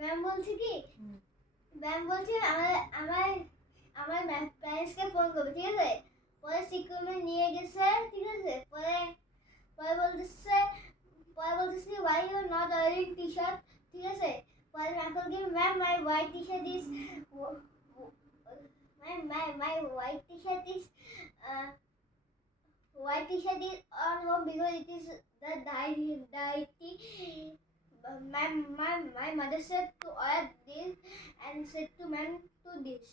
Ma'am বলছে কি? Ma'am বলছে আমার আমার আমার প্যারেন্টসকে ফোন করবে ঠিক আছে? পরে সিকিউরিটি নিয়ে গেছে ঠিক আছে? পরে পরে বলতেছে পরে বলতেছে why you not wearing T-shirt ঠিক আছে? পরে ম্যাম কি ma'am my white T-shirt is my my my white T-shirt is white t-shirt is on home because it is the diety. My, my, my mother said to wear this and said to man to this.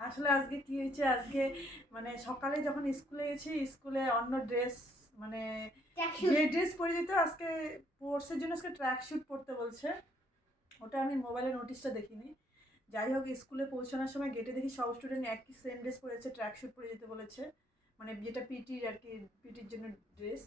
আসলে আজকে কি হয়েছে? আজকে মানে সকালে যখন স্কুলে গেছি স্কুলে অন্য ড্রেস মানে যে ড্রেস পরে যেত আজকে কোর্সের জন্য আজকে ট্র্যাক শ্যুট পরতে বলছে। ওটা আমি মোবাইলে নোটিশটা দেখিনি। যাই হোক স্কুলে পৌঁছানোর সময় গেটে দেখি সব স্টুডেন্ট একই সেম ড্রেস পরেছে ট্র্যাক শুট পরে যেতে বলেছে। মানে যেটা পিটির আর কি পিটির জন্য ড্রেস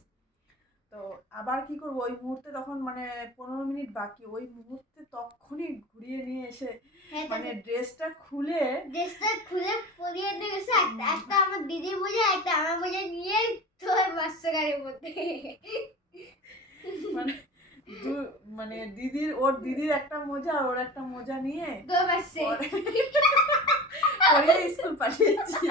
তো আবার কি করব? ওই মুহূর্তে তখন মানে পনেরো মিনিট বাকি। ওই মুহূর্তে তখনই ঘুরিয়ে নিয়ে এসে হ্যাঁ, মানে ড্রেসটা খুলে ড্রেসটা খুলে পরিয়ে দিয়ে গেছে একটা আমার দিদি বোঝা একটা আমার বোঝা নিয়ে তোর মাস্টার গাড়ির মধ্যে। মানে মানে দিদির ওর দিদির একটা মোজা ওর একটা মোজা নিয়ে পরে স্কুল পাঠিয়েছি।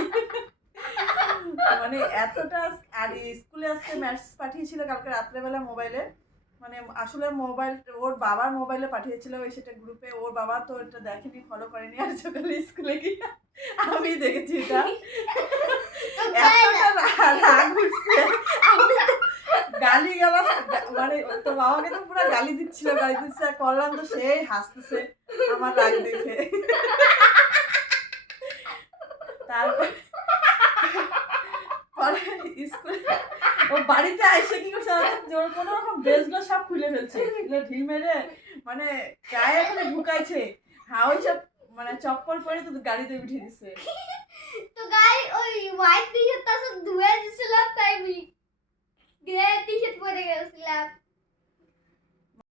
মানে এতটা আর স্কুলে আজকে ম্যাথস পাঠিয়েছিল কালকে রাত্রেবেলা মোবাইলে মানে আসলে মোবাইল ওর বাবার মোবাইলে পাঠিয়েছিল ওই সেটা গ্রুপে ওর বাবা তো এটা দেখেনি ফলো করেনি আর সকালে স্কুলে গিয়ে। আমি দেখেছি এটা। গালি গালা মানে তো বাবাকে তো পুরো গালি দিচ্ছিল, গালি দিচ্ছে। আর করলাম তো সেই হাসতেছে আমার রাগ দেখে। তারপর পরে স্কুলে। ও বাড়িতে এসে কি করছে জোর কোনো রকম ড্রেসগুলো সব খুলে ফেলছে। ঢিল মেরে মানে গায়ে এখানে ঢুকাইছে। হ্যাঁ ওই সব মানে চপ্পল পরে তো গাড়িতে উঠে দিচ্ছে তো গাই, ওই হোয়াইট টি শার্টটা সব ধুয়ে দিয়েছিলাম তাই গ্রে টি শার্ট পরে গেছিলাম।